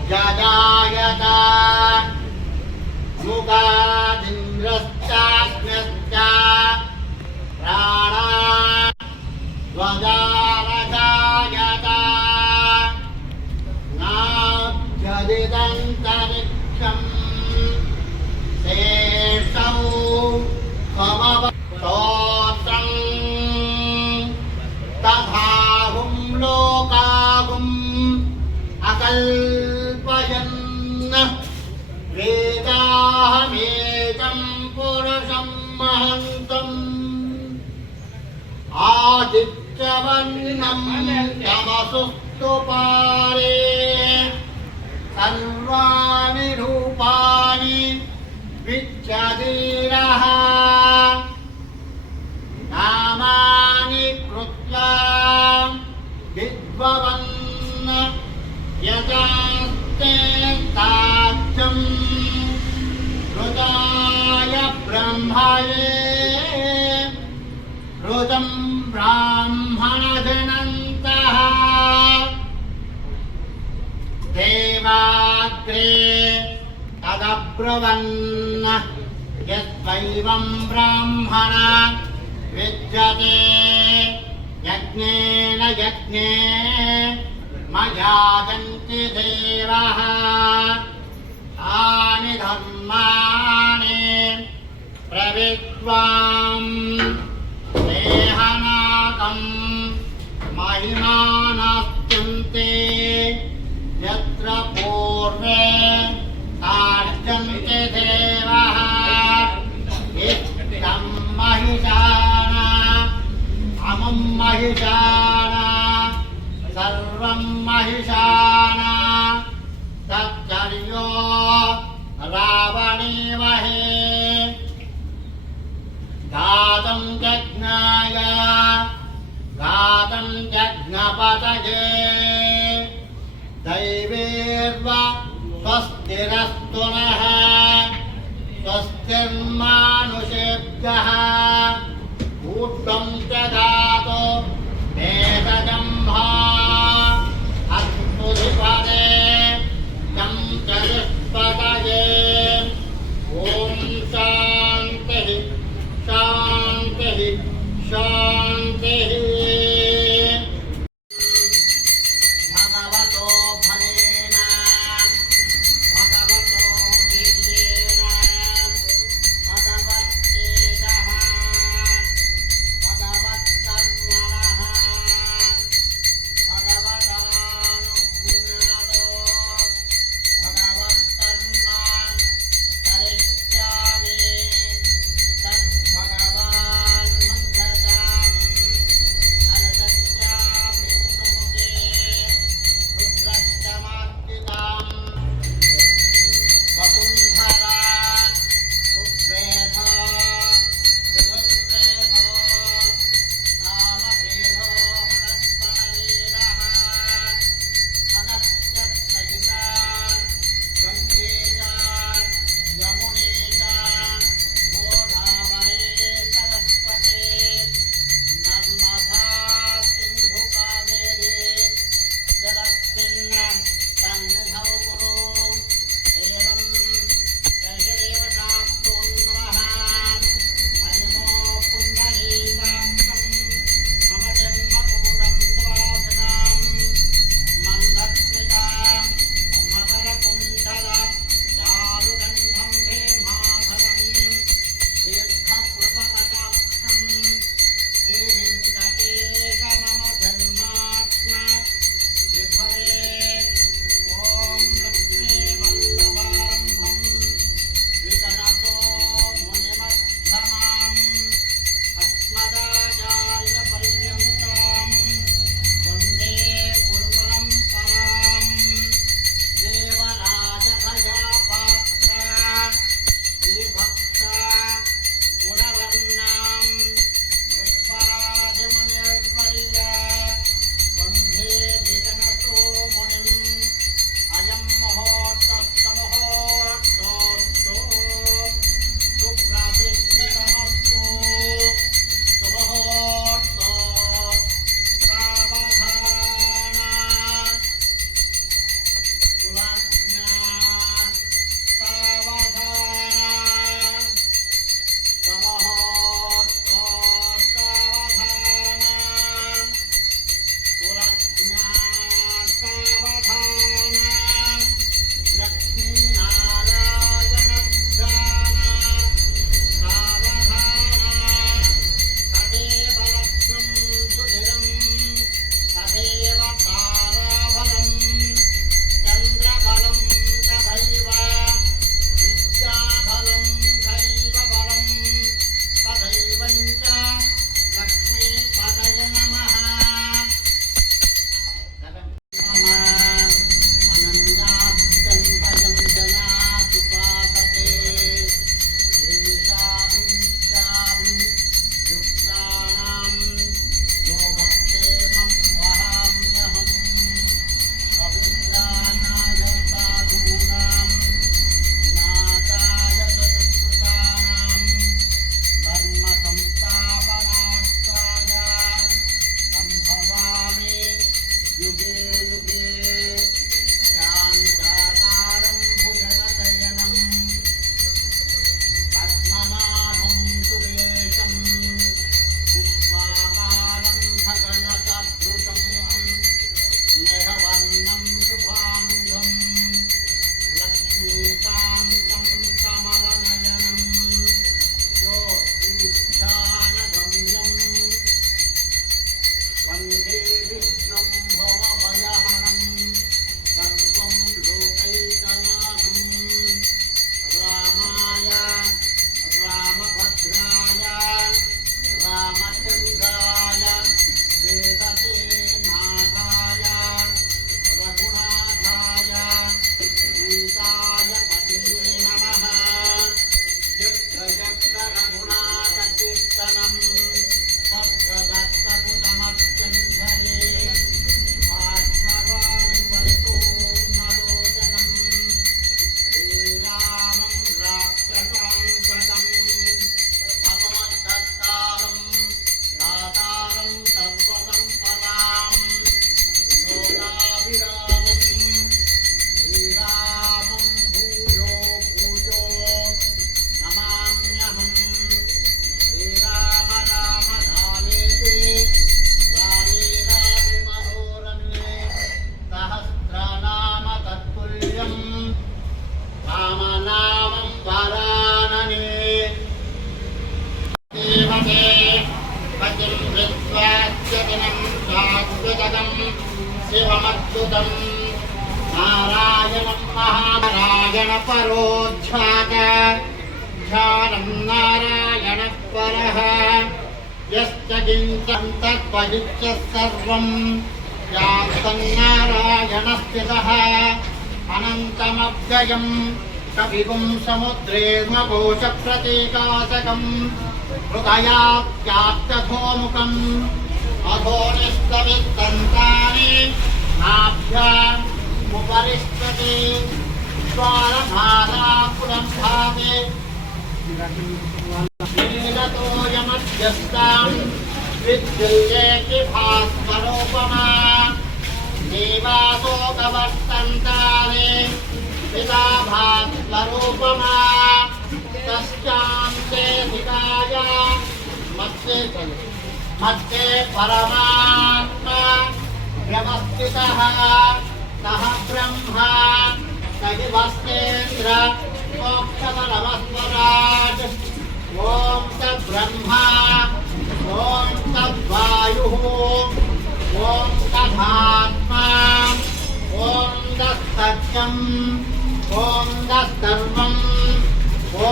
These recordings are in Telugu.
चक्षुषोऽजायत मुखादिन्द्रश्चाग्न्यश्च प्राणाद्वजारजायत नाभ्यदिदन्तरिक्षम् शेषौ समवस्तोत्रम् तथाहुं लोकाहुम् अकल्पयन् वेदाहमेतं पुरुषं महन्तम् आदित्यवर्णं तमसुस्तु पारे सर्वाणि रूपाणि विच्छदीरः नामानि कृत्वा विद्ववन् यजास्ते ताज्यं रुदाय ब्रह्मये रुदं ब्राह्मणजनन्तः देवाग्रे तदब्रुवन् यद्वैवं ब्राह्मण विद्यते यज्ञेन यज्ञे मयाजन्ति देवः तानि धर्माणि प्रविद्वां देहनाकं महिमानस्तुन्ते यत्र पूर्वे तार्जन्ति देवः इष्टं महिषाण अमुं महिषाण सर्वं महिषाण तच्चर्यो रावणीमहे गातं जज्ञाय गातं जज्ञपतये दैवेर्वा स्वस्तिरस्तु नः स्वस्तिर्मानुषेभ्यः ऊर्ध्वं च दातु वेदजम्भा अस्तुधिपदे चं च दुष्पतये ॐ शान्तिः शान्तिः शान्तिः भगवतो फलेन भगवतो वीर्येण भगवत्तेजः भगवत्कर्मणः युगे युगे शान्ताकारं भुजगशयनं पद्मनाभं सुरेशं विश्वाकारं गगनसदृशं मेघवर्णं शुभाङ्गं लक्ष्मीकान्तं कमलनयनं योगीध्यानगम्यं वन्दे विष्णुं भवभयहरं सर्वं लोकैकनाथं रामाय रामभद्राय रामचन्द्राय वेदसे नाथाय रघुनाथाय सीताय पतये नमः यत्र यत्र रघुनाथकीर्तनं तत्र दत्तपुतमर्चन्धरे आत्मवाणि परिपूर्णलोचनं श्रीरामं राक्षसान्तकम् अपमत्ततारं दातारं सर्वसम्पदां लोकाभिरामं श्रीरामं भूयो भूयो नमाम्यहम् श्रीराम राम रामेति रामे रामे मनोरमे सहस्रनाम तत्तुल्यं रामनामं वरानने देवते पतिं विश्वास्यदिनं शाश्वतदं शिवमद्भुतं नारायणं महानारायणपरोध्यात ध्यानं नारायणः परः यश्च किञ्चं तद्वहिच्च सर्वं यास्तन्नारायणस्थितः अनन्तमव्ययं कविगुं समुद्रेर्मघोषप्रतीकाशकं हृदयाप्याप्तथोमुखम् अधोनिस्तवित्तन्तानि नाभ्यामुपरिष्टते स्वारभारापुरं भावे नीलतोयमध्यस्तां विद्युल्लेखि भास्करोपमा देवासोकवर्तन्तानि पिता भास्करोपमा तस्यान्ते हिताय मध्ये परमात्मा व्यवस्थितः सः ब्रह्मा स हि वस्तेन्द्र मोक्षतरवस्वराट् ॐ तद्ब्रह्मा ॐ तद्वायुः ॐ तदात्मा ॐ तत्सत्यम् ॐ तत्सर्वम्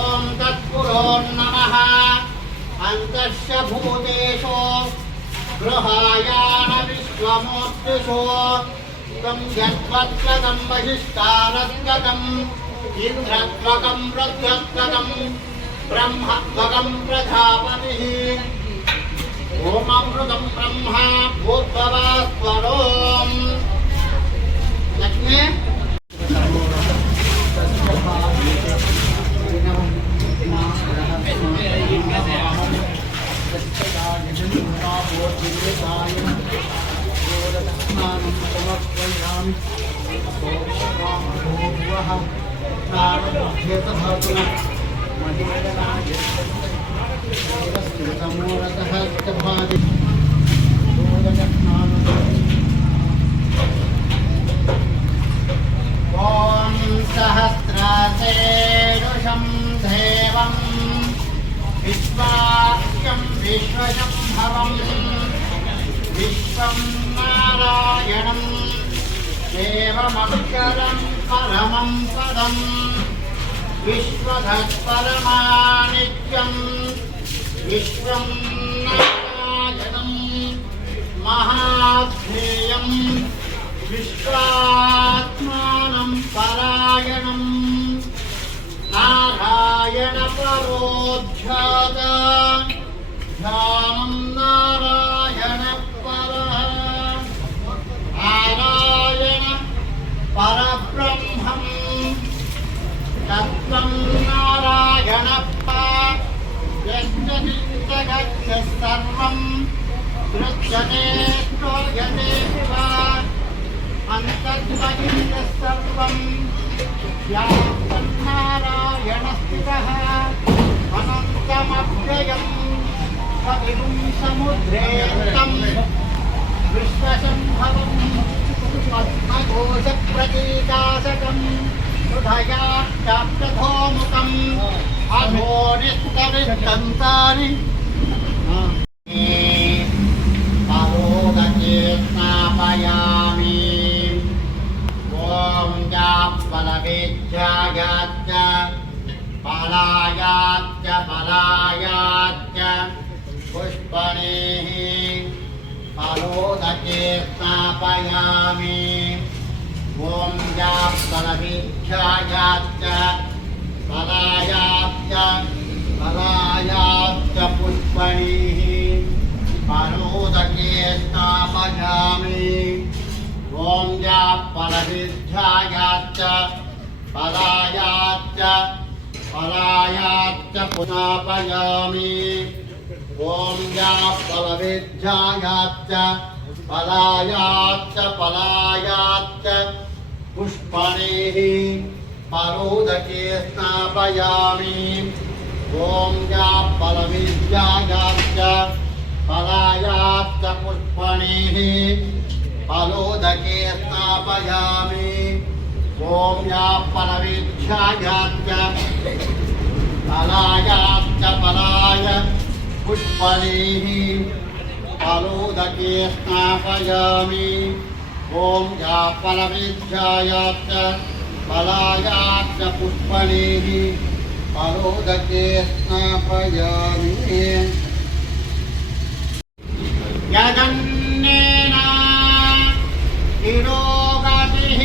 ॐ तत्पुरो नमः अन्तस्य भूतेषु गृहायान विश्वमूर्तिषु त्वं यद्वत्त्वं बहिष्कारत्वम् इन्द्रत्वकं रुद्रत्वकं ब्रह्मत्वकं प्रजापतिः ओममृतं ब्रह्मा भूद्भवस्वरोम् लक्ष्मी सहस्रासेरुषं देवं विश्वाख्यं विश्वशम्भवं विश्वं नारायणं देवमक्षरं परमं पदं विश्वधत्परमानित्यं विश्वं नारायणं महाध्येयं विश्वात्मानं परायणं नारायणपरोध्यात ध्यानं नारायणपरः नारायण परब्रह्मं तत्त्वं नारायणप्पा यस्य चित्तगच्छ सर्वं दृश्यते श्रूयते वा शिवम् व्यासन्नारायणस्थितः अनन्तमव्ययम् कविगुं समुद्रेऽन्तम् विश्वसम्भवम् पद्मघोषप्रतीकाशकम् हृदया चाप्यधोमुखम् अधोनिस्तविस्तन्तानि परोदके स्नापयामि ॐ जापलवेज्जायाच्च पलायाच्च पलायाच्च पुष्पणेः परोदके स्नापयामि ॐ जापलवेज्जायाच्च पलायाच्च पलायाच्च पुष्पणेः परोदके स्थापयामि ॐ जापलविद्यायाच्च पलायाच्च पलायाच्च स्थापयामि ॐ जापलविद्यायाच्च पलायाच्च पलायाच्च पुष्पणेः परोदके स्थापयामि ॐ जापलविद्यायाच्च पलायाच्च पुष्पणेः परोदके स्थापयामि ॐ जापलविद्यायाच्च पलायाच्च पलाय पुष्पणेः परोदके स्थापयामि ॐ जापलविद्यायाच्च पलायाच्च पुष्पणेः परोदके स्थापयामि यदन्नेन तिरोगतिः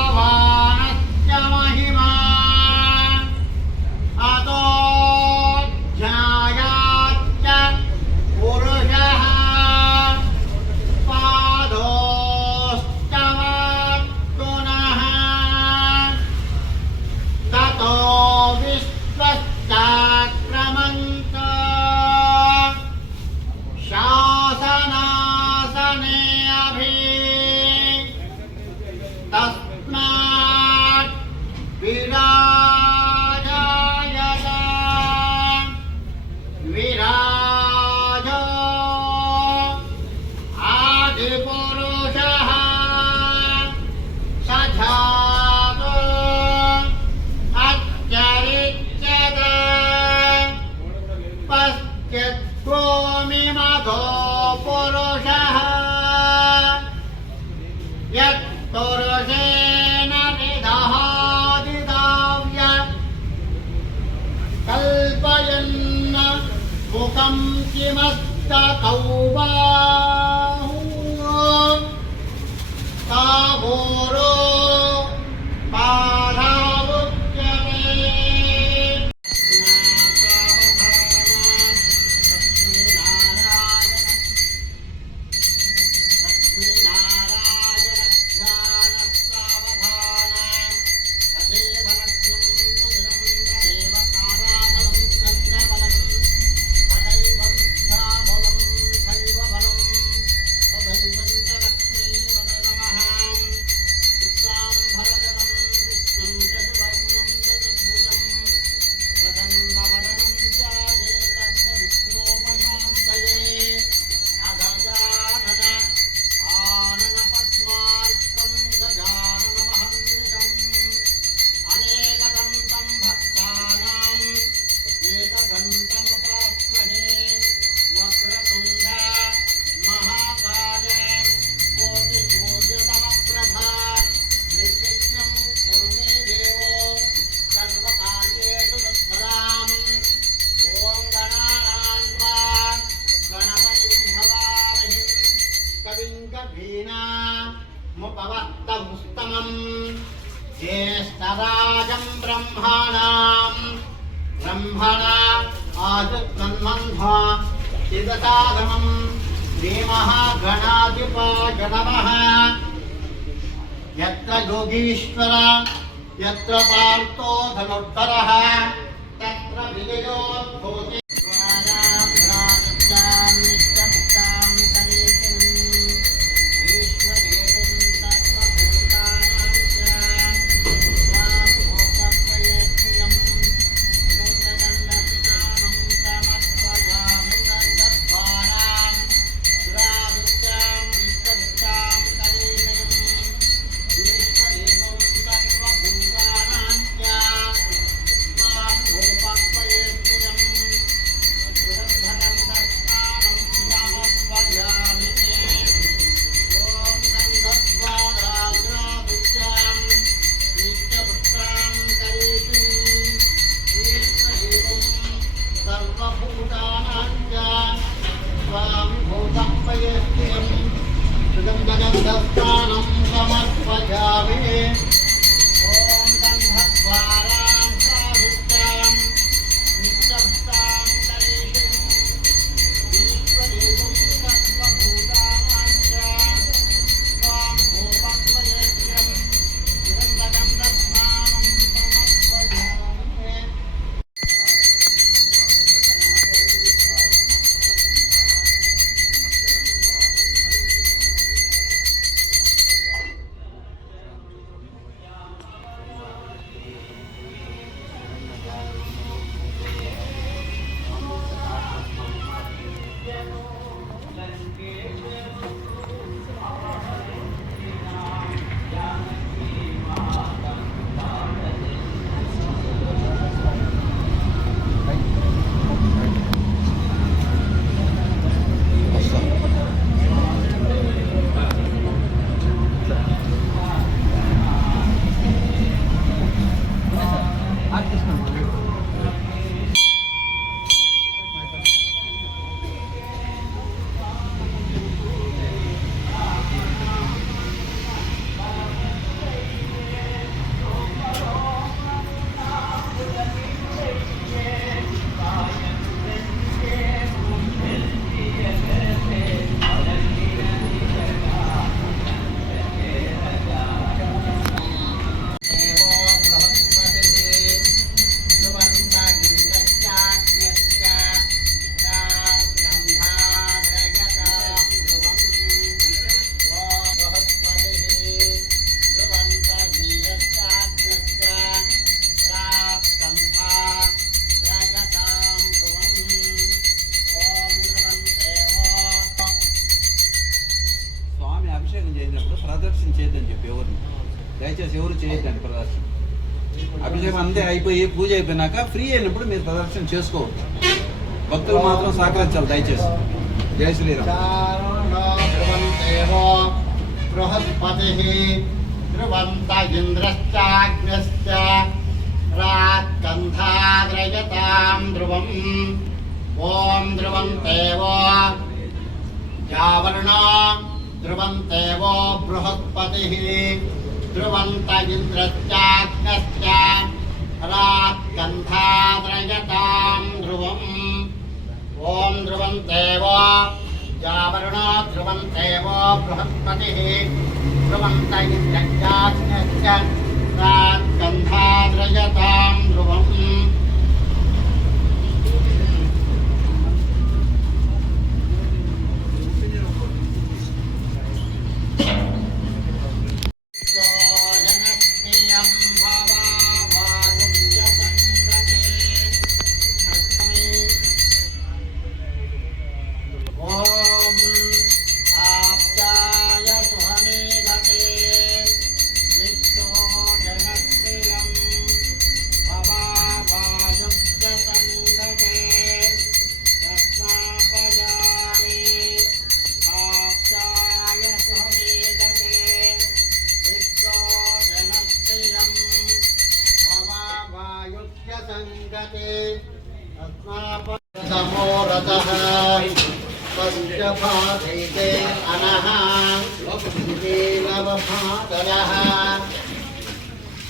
एतावानस्य महिमा अतो ध्यायाच्च पुरुषः पादोश्चवात्पुनः ततो विश्वश्चाक्रमन्त शासनासने अभि तस्मात् विराजायत विराजो आदिपुरुषः स जातो अत्यरिच्यत पश्चित्त्वमिमतो पुरुषः यत्पुरुषेण विदहादिदाव्य कल्पयन् मुखं किमस्ततौ बाहू तावोरो पादावुच्यते मुपवत्तमुस्तमम् ज्येष्ठराजं ब्रह्मणा आजुत्मन्मन्धा चिदसागमं श्रीमहागणाधिपाय नमः। यत्र योगीश्वर यत्र पार्थो धनुर्धरः तत्र विजयोद्भूति ईश्वरी అభిషేకం చేసినప్పుడు ప్రదర్శన చేయొద్దని చెప్పి ఎవరిని దయచేసి ఎవరు చేయొద్దండి ప్రదర్శన. అభిషేకం అంతే అయిపోయి పూజ అయిపోయినాక ఫ్రీ అయినప్పుడు మీరు ప్రదర్శన చేసుకోవచ్చు. భక్తులు మాత్రం సహకరించాలి దయచేసి. జై శ్రీరామ్. బృహస్పతి ధ్రువంత ఇంద్రశ్చాగ్న్యశ్చ రాత్కంధాద్రయతాం ధ్రువం. ఓం ధ్రువంతేవో యావర్ణో ధ్రువంతేవో బృహస్పతి ధ్రువంత ఇంద్రశ్చాగ్న్యశ్చ రాత్కంధాద్రయతాం ధ్రువం. ఓం ధ్రువంతేవో యావర్ణో ధ్రువంతేవో బృహస్పతి ధ్రువంత ఇంద్రశ్చాగ్న్యశ్చ రాత్కంధాద్రయతాం ధ్రువం.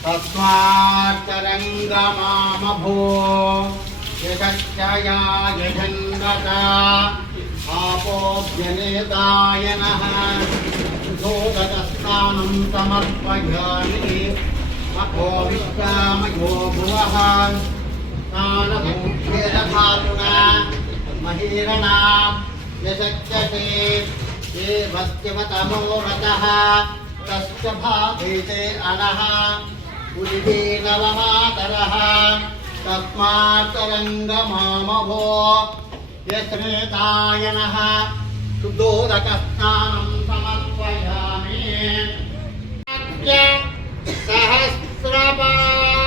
तस्माच्चरङ्गमामभो यशश्चया यजन्वता आपोऽभ्यनेताय नः धोदकस्नानं समर्पयामि मखो विश्वामयो भुवः स्नानभूभ्येदधातुना महीरणा यशच्यते देवस्यवतमो रतः तस्य भागेते अनः उदिते नवमातरः तस्माच्चरङ्गमामभो यस्नेताय नः शुद्धोदकस्नानं समर्पयामि सहस्रपाद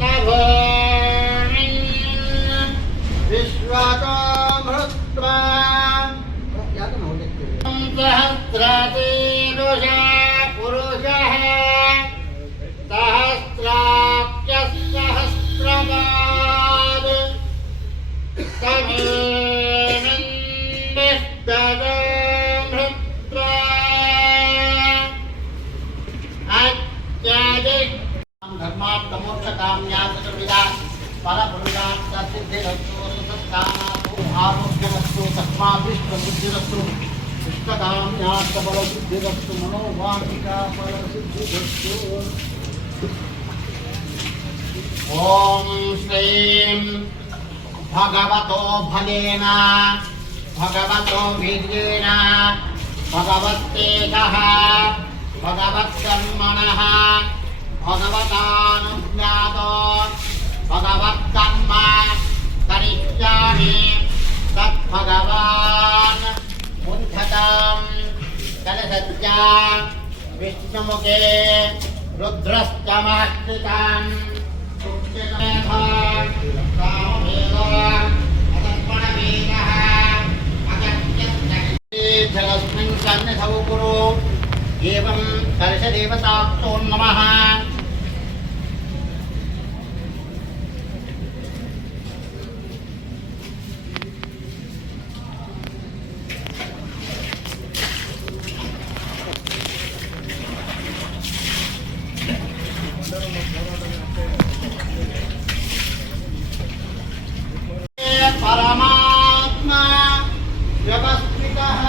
तभोमिन् विश्वतो मृत्वा सहस्रतीरुषा पुरुषः सहस्राख्यः सहस्रपाद तमेमिन्दस्ततो मृत्वा अत्यादिक धर्मार्थमोक्षकाम्या चतुर्विधा फलपुरुषार्थसिद्धिरस्तु सत्कामास्तु आरोग्यमस्तु तस्माद्विष्टबुद्धिरस्तु इष्टकाम्यार्थफलसिद्धिरस्तु मनोवाञ्छिकाफलसिद्धिरस्तु। ॐ श्रीं भगवतो फलेन भगवतो वीर्येण भगवत्तेजः भगवत्कर्मणः भगवतानुज्ञातो भगवत्कर्म करिष्यामि तद्भगवान् मुञ्चतां कलशज्जा विष्णुमुखे रुद्रश्च माश्रितां सुक्षितमेधा कामवेदो अतर्पणवेदः अगत्यस्मिन् सन्निधौ कुरु एवं कलशदेवताक्तो नमः। परमात्मा व्यवस्थितः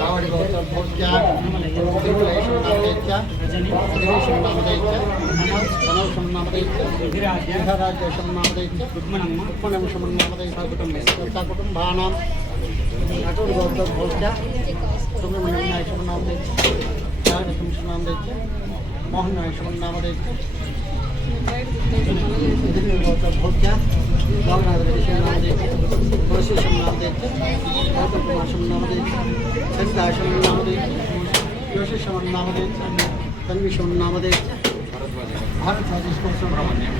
రావడి గౌతమ భోజ్య తిరుమలేశం నామదేత్య అధివేశం నామదేత్య మనోషం నామదేత్య విహారాజ్యేశం నామదేత్య రుక్మణంశం నామదేత్య కుటుంబానాం నటుడు గౌతమ భోజ్య సుబ్రహ్మణ్యం నాయకం నామదేత్య త్యాగశం నామదేత్య మోహన్ నాయకం నామదేత్య गौतम भोज्य भावनाथ रेड्डी नामदेत्य तुलसीशम नामदेत्य गौतम कुमार शम नामदेत्य सरिताशम नामदेत्य योशिशम नामदेत्य तन्विशम नामदेत्य भारत सुब्रमण्यम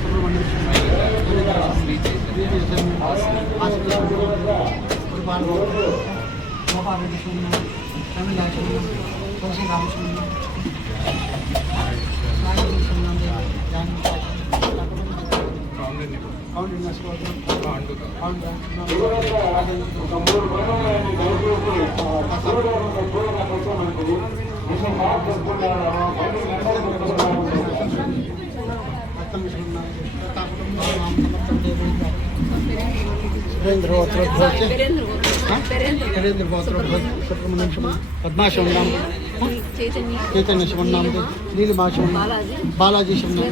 कुर्बान गोपाल रेड्डी तमिलाशम तुलसी रामशम पद्माशम नाम चैतन्य शम नाम नीलिमाशम बालाजी शम नाम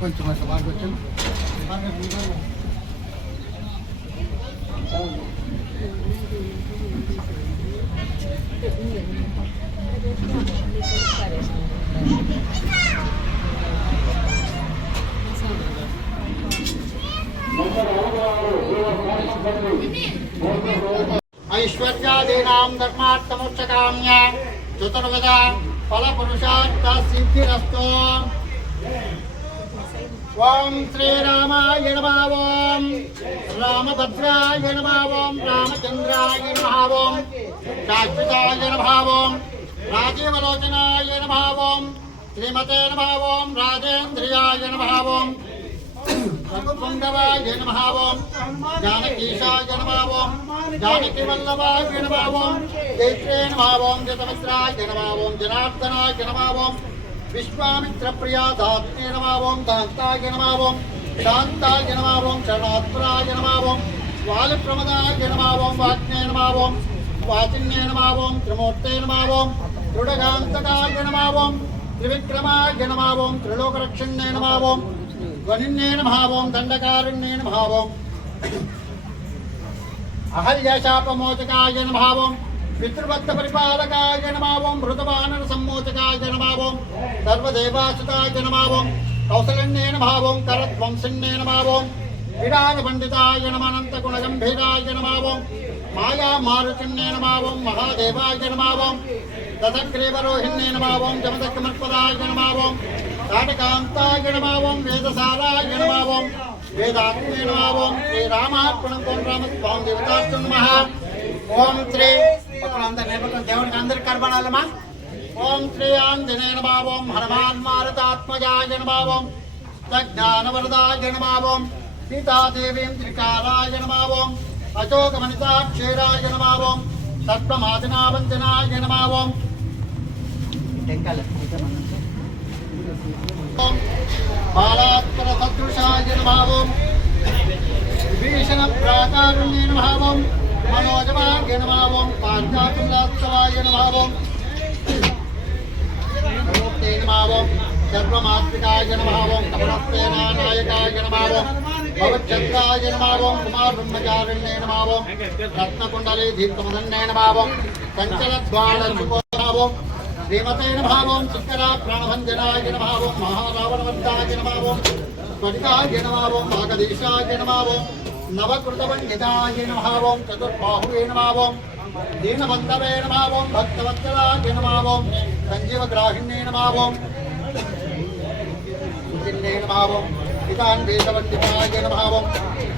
కొంచెం బాగా వచ్చాను ऐश्वर्यादीनां धर्मार्थमोक्षकाम्य चतुर्विध फलपुरुषार्थ सिद्धिरस्तु। ओम श्रीरामाय नमः। ओम रामभद्राय नमः। ओम रामचंद्राय नमः। ओम शाश्वताय नमः। ओम राजीवलोचनाय नमः। ओम श्रीमते नमः। ओम राजेन्द्रियाय नमः। ओम रघुपुंगवाय नमः। ओम जानकीशाय नमः। ओम जानकीवल्लभाय नमः। ओम चैत्रे नमः। ओम जतमित्राय नमः। ओम जनार्दनाय नमः। ओम विश्वामित्रप्रियादात्मे नमः। ओम दान्ताय नमः। ओम शान्ताय नमः। ओम शरणात्पराय नमः। ओम वालिप्रमदाय नमः। ओम वाग्ने नमः। ओम वाचिन्ये नमः। ओम त्रिमूर्ते नमः। ओम दृढगान्तकाय नमः। ओम त्रिविक्रमाय नमः। ओम त्रिलोकरक्षण्ये नमः। ओम गणिन्ये नमः। ओम दण्डकारिण्ये नमः। ओम अहल्यशापमोचकाय नमः। ओम पितृवत्त परिपालकाय नमः। ओम मृतवानर सम्मोचकाय नमः। ओम सर्वदेवासुताय नमः। ओम कौसलन्ये नमः। ओम करध्वंसिन्ये नमः। ओम विराज पंडिताय नमः। अनंत गुणगंभीराय नमः। ओम माया मारुतिन्ये नमः। ओम महादेवाय नमः। ओम दशग्रीवरोहिण्ये नमः। ओम जमदग्मर्पदाय नमः। ओम ताटकान्ताय नमः। ओम वेदसाराय नमः। ओम वेदात्मे नमः। ओम श्री रामार्पणं कोन रामस्वामी देवतार्पणं नमः। ओम श्री దేవుడికి అందరికి కనబడాలమ్మా. ఓం శ్రీ ఆంజనేయ నమః. ఓం హనుమాన్ మారుతాత్మజాయ నమః. ఓం జ్ఞానవరదాయ నమః. ఓం సీతాదేవీం త్రికారాయ నమః. ఓం అశోకమణితాక్షేరాయ నమః. ఓం సర్వమాదినావందనాయ నమః. ఓం బాలాత్మర సదృశాయ నమః. ఓం విభీషణ ప్రాకారుణ్యే నమః. ఓం मनोजवाय नमः। ओम पांचाकुलास्तवाय नमः। ओम नमोते नमः। ओम सर्वमात्रिकाय नमः। ओम कपलस्तेनानायकाय नमः। ओम भवच्चन्द्राय नमः। ओम कुमार ब्रह्मचारिण्ये नमः। ओम रत्नकुण्डले दीप्तमदन्ये नमः। ओम चञ्चलद्वारशुभोः। ओम श्रीमते नमः। ओम चित्करा प्राणभञ्जनाय नमः। ओम महारावणवद्दाय नमः। ओम स्फटिकाय नमः। ओम भागदीशाय नमः। ओम नवकृतवन्यताय नमः। ओम चतुर्बाहुवे नमः। ओम दीनबन्धवे नमः। ओम भक्तवत्सलाय नमः। ओम सञ्जीवग्राहिण्ये नमः। ओम सुचिन्ये नमः। ओम हितान्वेषवन्दिताय नमः। ओम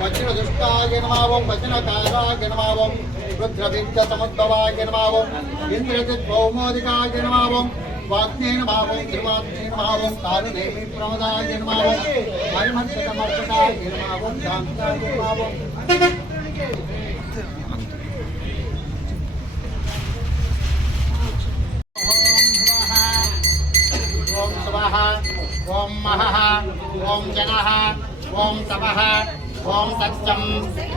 वज्रदुष्टाय नमः। ओम वचनकाराय नमः। ओम रुद्रबीजसमुद्भवाय नमः। ओम इन्द्रजिद्भौमोदिकाय नमः। ओम वाग्ने नमः। ओम त्रिवाग्ने नमः। ओम कालनेमि प्रमदाय नमः। ओम हरिमन्तकमर्पकाय नमः। ओम शान्ताय नमः। ओम ఓం మహః ఓం జనః ఓం తపః ఓం సత్యం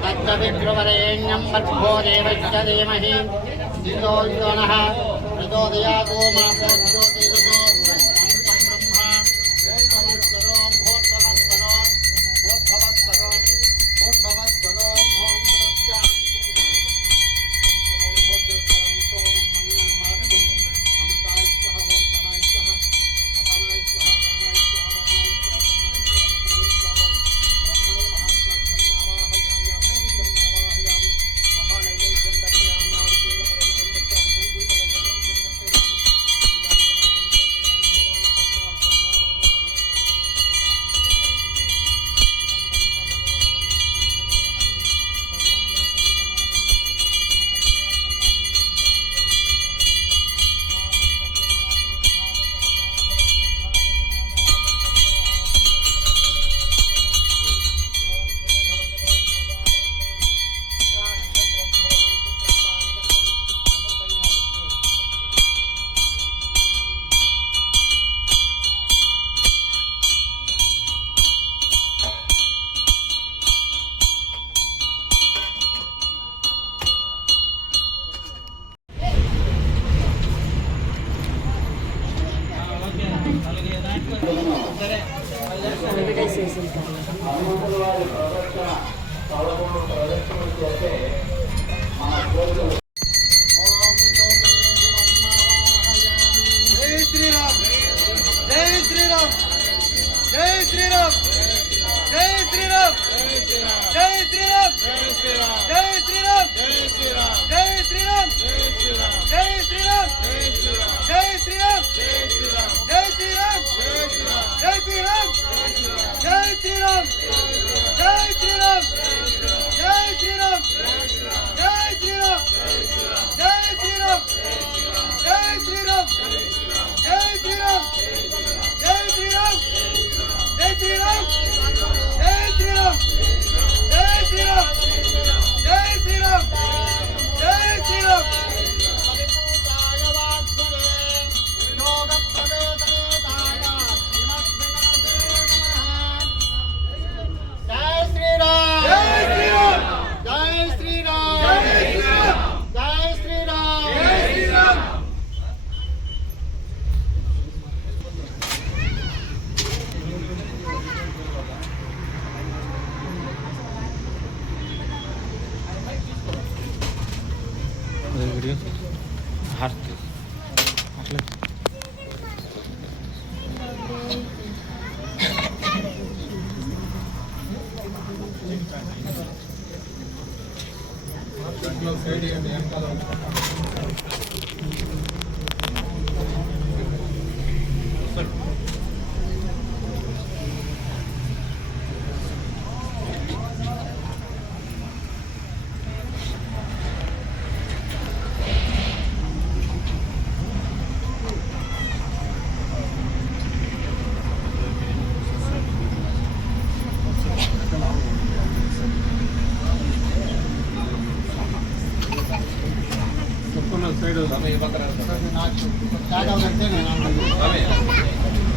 తత్సవితృవరేణ్యం భర్గో దేవస్య ధీమహి ధియో యో నః ప్రచోదయాత్ ఓం ప్రచోదయాత్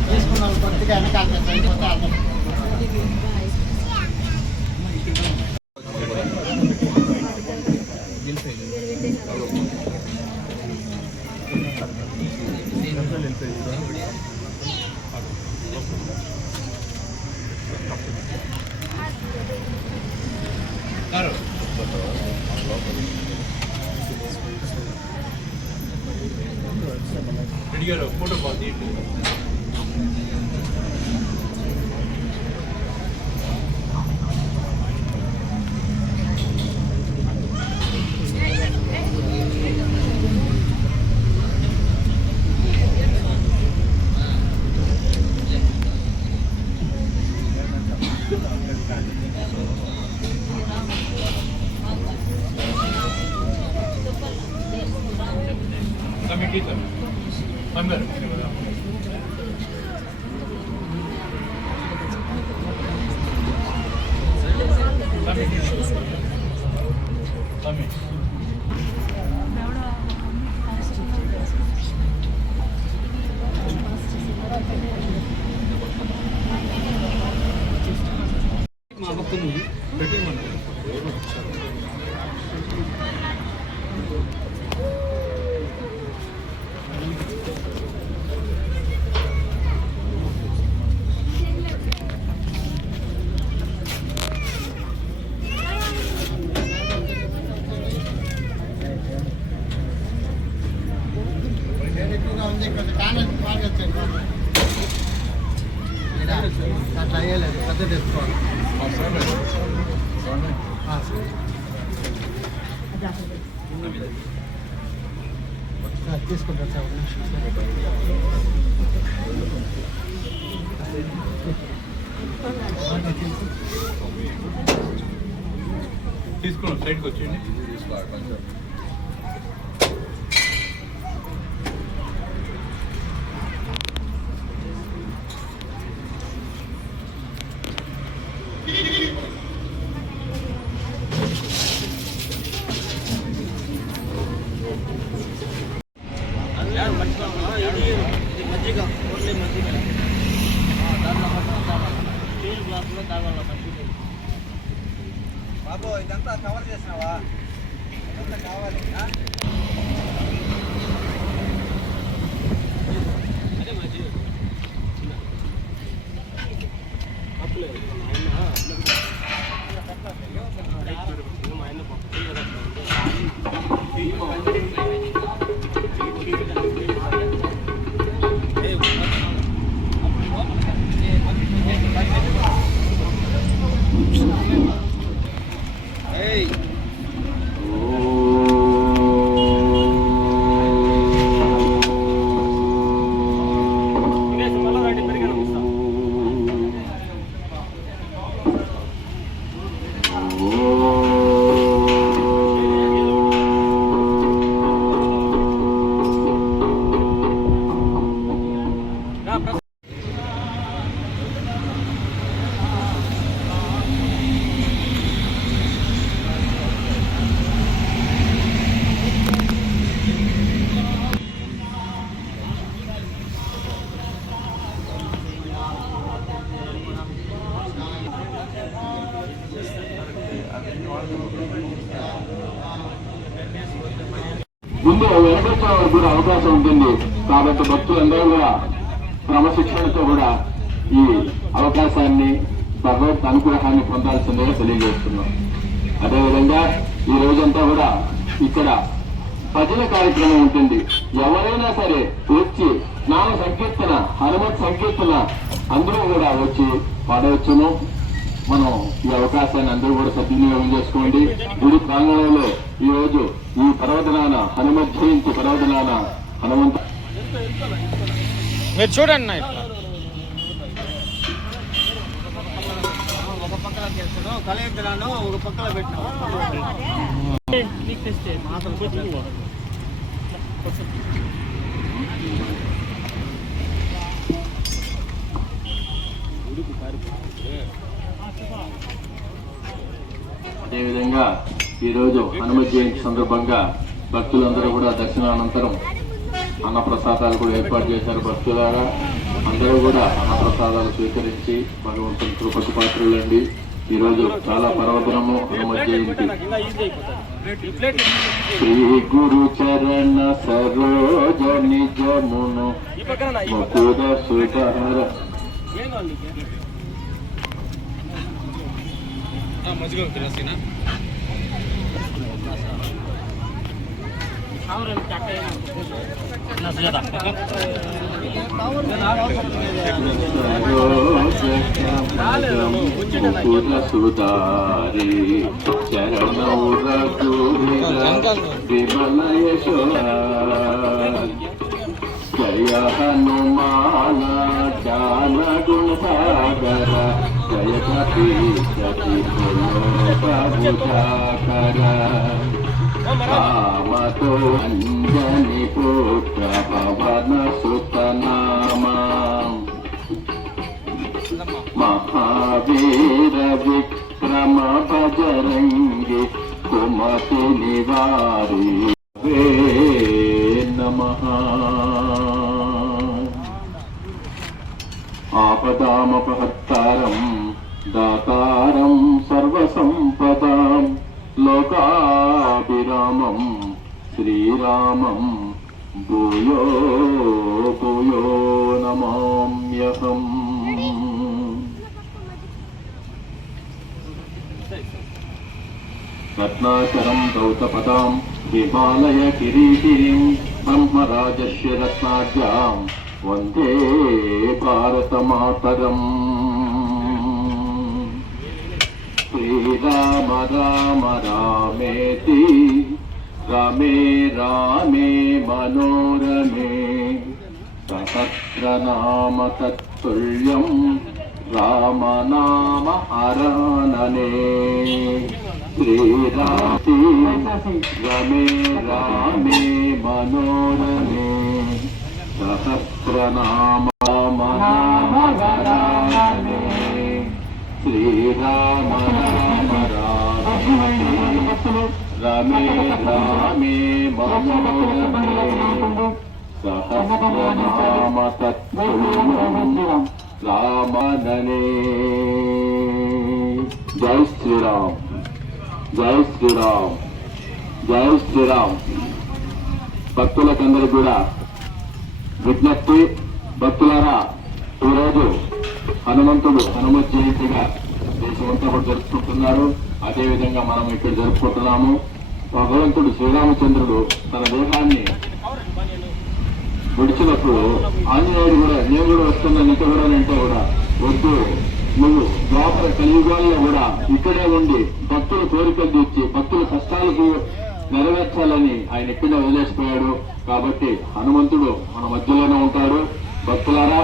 తీసుకున్న కొద్దిగా వెనకాల అయిపోతే ఫోటో బాగుంది కమిటీ సార్ అందరు ఉంది కొంచెం కాలేజ్ బాగా వచ్చాడు అట్లా అయ్యలేదు పెద్ద తెచ్చుకోవాలి తీసుకుంటారు సార్ తీసుకోండి సైడ్కి వచ్చేయండి. మజ్జిగ ఓన్లీ మజ్జిగ దాంట్లో స్టీల్ గ్లాసులో తాగాల మజ్జిగ. బాబు ఇదంతా కవర్ చేసినావా? ఇదంతా కావాలి. అదే మజ్జిగ ముందు వెనకొచ్చే వరకు కూడా అవకాశం ఉంటుంది. కాబట్టి భక్తులందరూ కూడా క్రమశిక్షణతో కూడా ఈ అవకాశాన్ని భగవత్ అనుగ్రహాన్ని పొందాల్సిందిగా తెలియజేస్తున్నాం. అదేవిధంగా ఈ రోజంతా కూడా ఇక్కడ భజన కార్యక్రమం ఉంటుంది. ఎవరైనా సరే వచ్చి నామ సంకీర్తన, హనుమత్ సంకీర్తన అందరూ కూడా వచ్చి పాడవచ్చును. మనం ఈ అవకాశాన్ని అందరూ కూడా సద్వినియోగం చేసుకోండి. గుడి ప్రాంగణంలో ఈ రోజు ఈ పర్వదినాన హనుమత్ జయంతి పర్వదినాన హనుమంత మీరు చూడండి ఒక పక్కన చేస్తాను కలెక్టరాను ఒక పక్కన పెట్టినాను. అదేవిధంగా ఈరోజు హనుమత్ జయంతి సందర్భంగా భక్తులందరూ కూడా దర్శనానంతరం అన్నప్రసాదాలు కూడా ఏర్పాటు చేశారు. భక్తులారా అందరూ కూడా అన్నప్రసాదాలు స్వీకరించి భగవంతుని కృపకు పాత్రులండి. ఈరోజు చాలా పర్వదినము హనుమత్ జయంతి. శ్రీ గురు చరణ సరోజ నిజమును ముకుద సుధార మజ్జిగ తినేసినా ముకుద సుధారి చరణ విమల యశోద జయ హనుమాన జ్ఞాన గుణ సాగర జయ కపీశతి ప్రభుజాకర రామతో అంజని పుత్ర పవన సుత నామ మహావీర విక్రమ బజరంగి కుమతి నివారి నమః. ఆపదామపహర్తారం దాతారం సర్వసంపదాం లోకాభిరామం శ్రీరామం భూయో భూయో నమామ్యహం. రత్నాకరం దౌతపదాం హిమాలయ కిరీటిం బ్రహ్మరాజస్య రత్నాఢ్యాం వందే భారతమాతరం. శ్రీరామ రామ రామేతి రమే రామే మనోరమే సహస్రనామ తత్తుల్యం రామనామ హరణనే. శ్రీరామ రమే రామే మనోరమే సహస్రనామ హరణనే. శ్రీరామ రామ రామే రమే రామే మనోరమే సహస్రనామ తత్తుల్యం రామననే. జై శ్రీరామ్, జై శ్రీరామ్, జై శ్రీరామ్. భక్తులకందరూ కూడా విజ్ఞప్తి, భక్తులారా ఈరోజు హనుమత్ జయంతిగా దేశమంతా కూడా జరుపుకుంటున్నారు. అదేవిధంగా మనం ఇక్కడ జరుపుకుంటున్నాము. భగవంతుడు శ్రీరామచంద్రుడు తన దేహాన్ని విడిచినప్పుడు ఆంజనేయుడు కూడా నేను కూడా వస్తున్నాను ఇంకా కూడా అంటే కూడా వద్దు, నువ్వు ద్వాపర కలియుగాల్లో కూడా ఇక్కడే ఉండి భక్తుల కోరికలు తీర్చి భక్తుల కష్టాలకు నెరవేర్చాలని ఆయన ఇక్కడే వదిలేసిపోయాడు. కాబట్టి హనుమంతుడు మన మధ్యలోనే ఉంటాడు. భక్తులారా